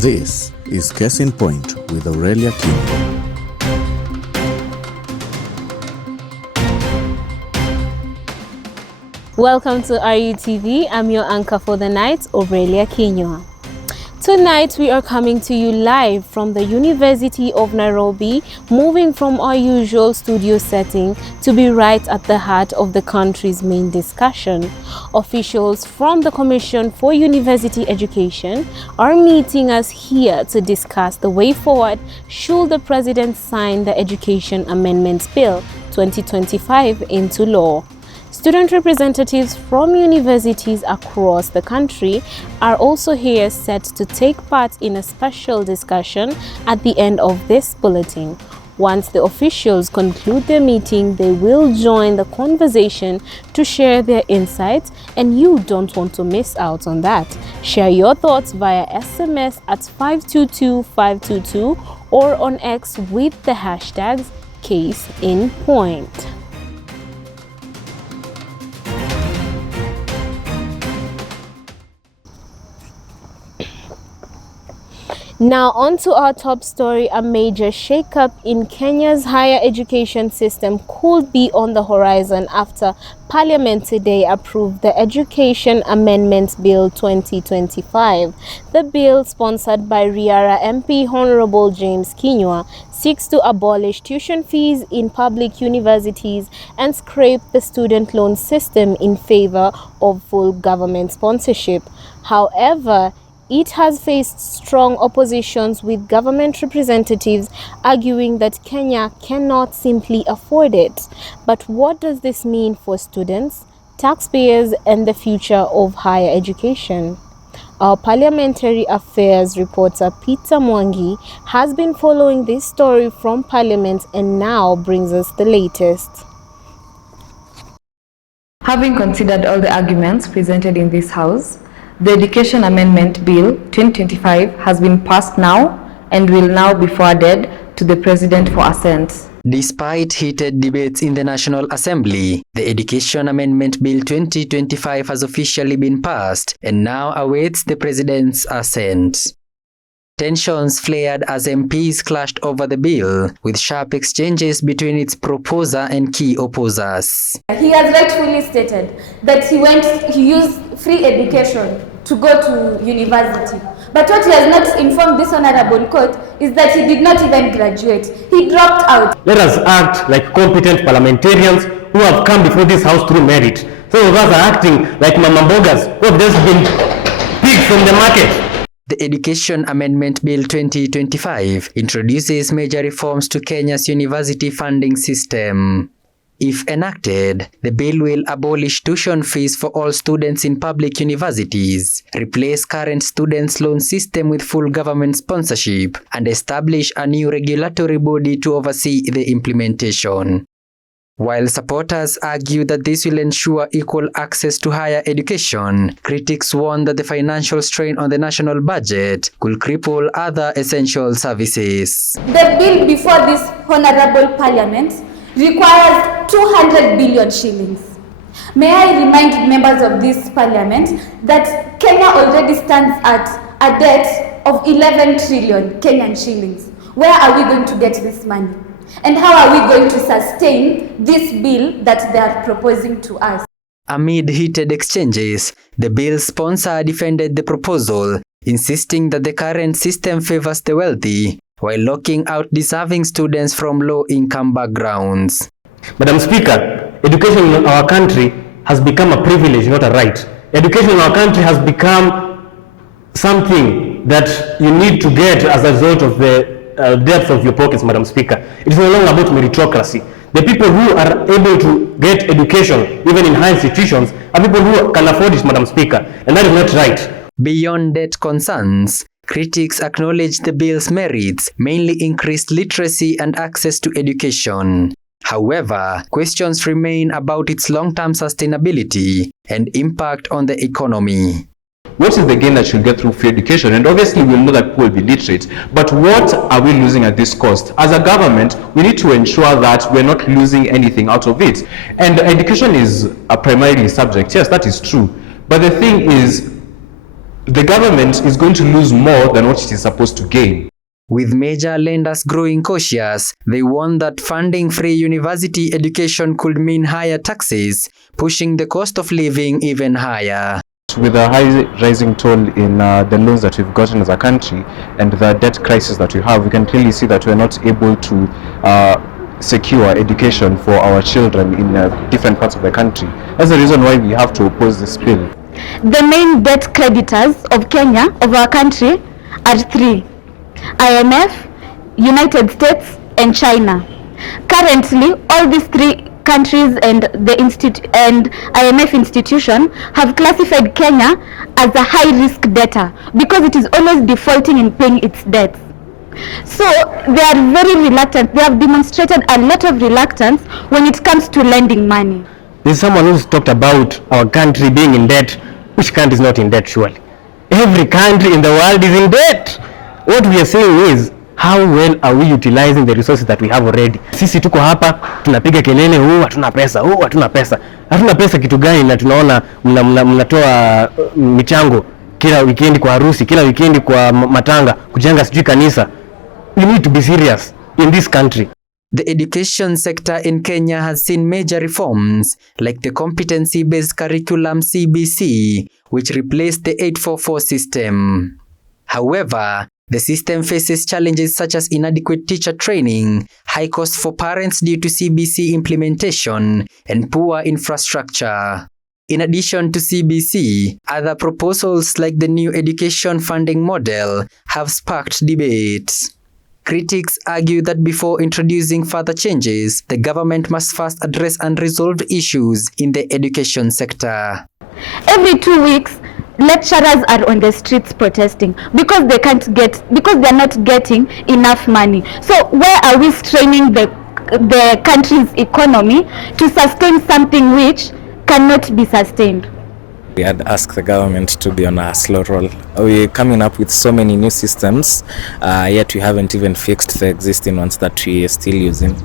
This is Case in Point with Aurelia King. Welcome to RUTV. I'm your anchor for the night, Aurelia King. Tonight we are coming to you live from the University of Nairobi, moving from our usual studio setting to be right at the heart of the country's main discussion. Officials from the Commission for University Education are meeting us here to discuss the way forward should the President sign the Education Amendments Bill 2025 into law. Student representatives from universities across the country are also here set to take part in a special discussion at the end of this bulletin. Once the officials conclude their meeting, they will join the conversation to share their insights, and you don't want to miss out on that. Share your thoughts via SMS at 522-522 or on X with the hashtags CaseInPoint. Now on to our top story. A major shakeup in Kenya's higher education system could be on the horizon after Parliament today approved the Education Amendments Bill 2025. The bill, sponsored by Riara MP Honorable James Kinyua, seeks to abolish tuition fees in public universities and scrape the student loan system in favor of full government sponsorship. However, it has faced strong oppositions, with government representatives arguing that Kenya cannot simply afford it. But what does this mean for students, taxpayers, and the future of higher education? Our Parliamentary Affairs reporter Peter Mwangi has been following this story from Parliament and now brings us the latest. Having considered all the arguments presented in this House, the Education Amendment Bill 2025 has been passed now and will now be forwarded to the President for assent. Despite heated debates in the National Assembly, the Education Amendment Bill 2025 has officially been passed and now awaits the President's assent. Tensions flared as MPs clashed over the bill, with sharp exchanges between its proposer and key opposers. He has rightfully stated that he used free education to go to university. But what he has not informed this honorable court is that he did not even graduate. He dropped out. Let us act like competent parliamentarians who have come before this House through merit. Some of us are acting like mama bogas who have just been picked from the market. The Education Amendment Bill 2025 introduces major reforms to Kenya's university funding system. If enacted, the bill will abolish tuition fees for all students in public universities, replace current students' loan system with full government sponsorship, and establish a new regulatory body to oversee the implementation. While supporters argue that this will ensure equal access to higher education, critics warn that the financial strain on the national budget could cripple other essential services. The bill before this honorable parliament requires 200 billion shillings. May I remind members of this parliament that Kenya already stands at a debt of 11 trillion Kenyan shillings. Where are we going to get this money? And how are we going to sustain this bill that they are proposing to us? Amid heated exchanges, the bill's sponsor defended the proposal, insisting that the current system favors the wealthy, while locking out deserving students from low-income backgrounds. Madam Speaker, education in our country has become a privilege, not a right. Education in our country has become something that you need to get as a result of the depth of your pockets, Madam Speaker. It is no longer about meritocracy. The people who are able to get education, even in high institutions, are people who can afford it, Madam Speaker, and that is not right. Beyond debt concerns, critics acknowledge the bill's merits, mainly increased literacy and access to education. However, questions remain about its long-term sustainability and impact on the economy. What is the gain that you'll get through free education? And obviously we'll know that people will be literate, but what are we losing at this cost? As a government, we need to ensure that we're not losing anything out of it. And education is a primarily subject, yes, that is true. But the thing is, the government is going to lose more than what it is supposed to gain. With major lenders growing cautious, they warn that funding free university education could mean higher taxes, pushing the cost of living even higher. With a high rising toll in the loans that we've gotten as a country and the debt crisis that we have, we can clearly see that we're not able to secure education for our children in different parts of the country. That's the reason why we have to oppose this bill. The main debt creditors of Kenya, of our country, are three: IMF, United States, and China. Currently, all these three countries and the IMF institution have classified Kenya as a high-risk debtor because it is always defaulting in paying its debts. So they are very reluctant. They have demonstrated a lot of reluctance when it comes to lending money. There's someone who's talked about our country being in debt. Which country is not in debt, surely? Every country in the world is in debt. What we are saying is, how well are we utilizing the resources that we have already? Sisi tuko hapa, tunapiga kelele, hatuna pesa, hatuna pesa. Hatuna pesa kitu gani na tunaona mnatoa michango kila weekend kwa harusi, kila weekend kwa matanga, kujenga sijui kanisa. We need to be serious in this country. The education sector in Kenya has seen major reforms, like the competency-based curriculum CBC, which replaced the 844 system. However, the system faces challenges such as inadequate teacher training, high costs for parents due to CBC implementation, and poor infrastructure. In addition to CBC, other proposals like the new education funding model have sparked debate. Critics argue that before introducing further changes, the government must first address unresolved issues in the education sector. Every 2 weeks, lecturers are on the streets protesting because they are not getting enough money. So where are we straining the country's economy to sustain something which cannot be sustained? We had asked the government to be on a slow roll. We're coming up with so many new systems, yet we haven't even fixed the existing ones that we are still using.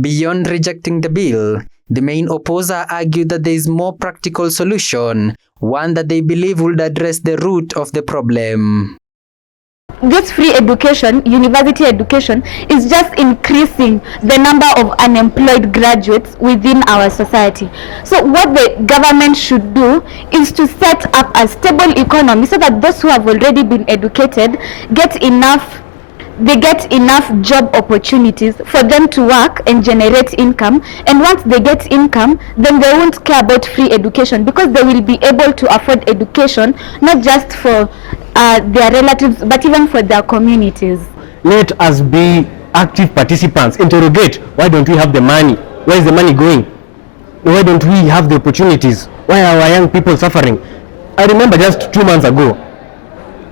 Beyond rejecting the bill, the main opposer argued that there is more practical solution, one that they believe would address the root of the problem. This free education, university education, is just increasing the number of unemployed graduates within our society. So what the government should do is to set up a stable economy so that those who have already been educated get enough job opportunities for them to work and generate income. And once they get income, then they won't care about free education because they will be able to afford education, not just for their relatives, but even for their communities. Let us be active participants. Interrogate, why don't we have the money? Where is the money going? Why don't we have the opportunities? Why are our young people suffering? I remember just 2 months ago,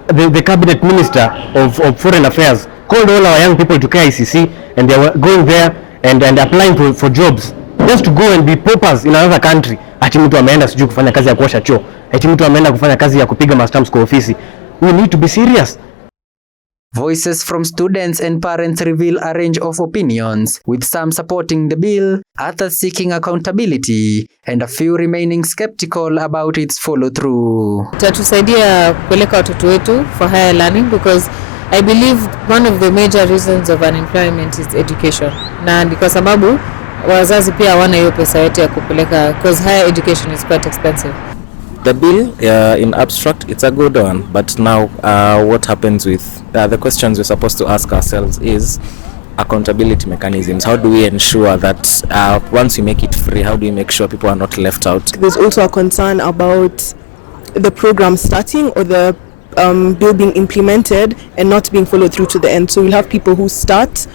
the cabinet minister of foreign affairs called all our young people to KICC, and they were going there and applying for jobs just to go and be paupers in another country. Ati mtu ameenda sijui kufanya kazi ya kuosha choo, ati mtu ameenda kufanya kazi ya kupiga mastamps kwa ofisi. We need to be serious. Voices from students and parents reveal a range of opinions, with some supporting the bill, others seeking accountability, and a few remaining skeptical about its follow-through. Itatusaidia kupeleka watoto wetu for higher learning, because I believe one of the major reasons of unemployment is education. Na ni kwa sababu wazazi pia hawana hiyo pesa yote ya kupeleka, because higher education is quite expensive. The bill, in abstract, it's a good one, but now what happens with the questions we're supposed to ask ourselves is accountability mechanisms. How do we ensure that once we make it free, how do we make sure people are not left out? There's also a concern about the program starting or the bill being implemented and not being followed through to the end. So we'll have people who start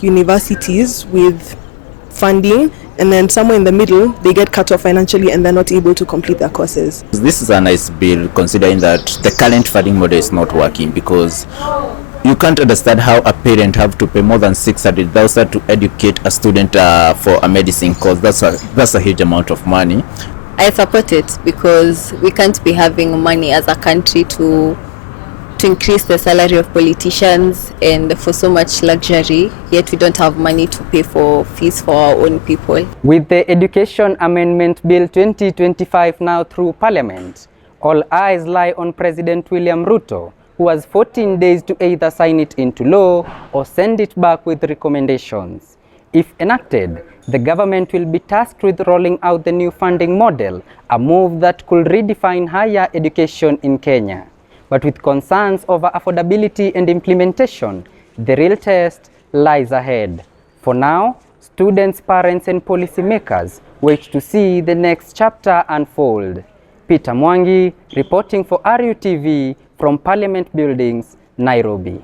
universities with funding, and then somewhere in the middle they get cut off financially and they're not able to complete their courses. This is a nice bill, considering that the current funding model is not working, because you can't understand how a parent have to pay more than 600,000 to educate a student for a medicine course. That's a huge amount of money. I support it because we can't be having money as a country to increase the salary of politicians and for so much luxury, yet we don't have money to pay for fees for our own people. With the Education Amendment Bill 2025 now through Parliament, All eyes lie on President William Ruto, who has 14 days to either sign it into law or send it back with recommendations. If enacted, the government will be tasked with rolling out the new funding model, a move that could redefine higher education in Kenya. But with concerns over affordability and implementation, the real test lies ahead. For now, students, parents, and policymakers wait to see the next chapter unfold. Peter Mwangi, reporting for RUTV from Parliament Buildings, Nairobi.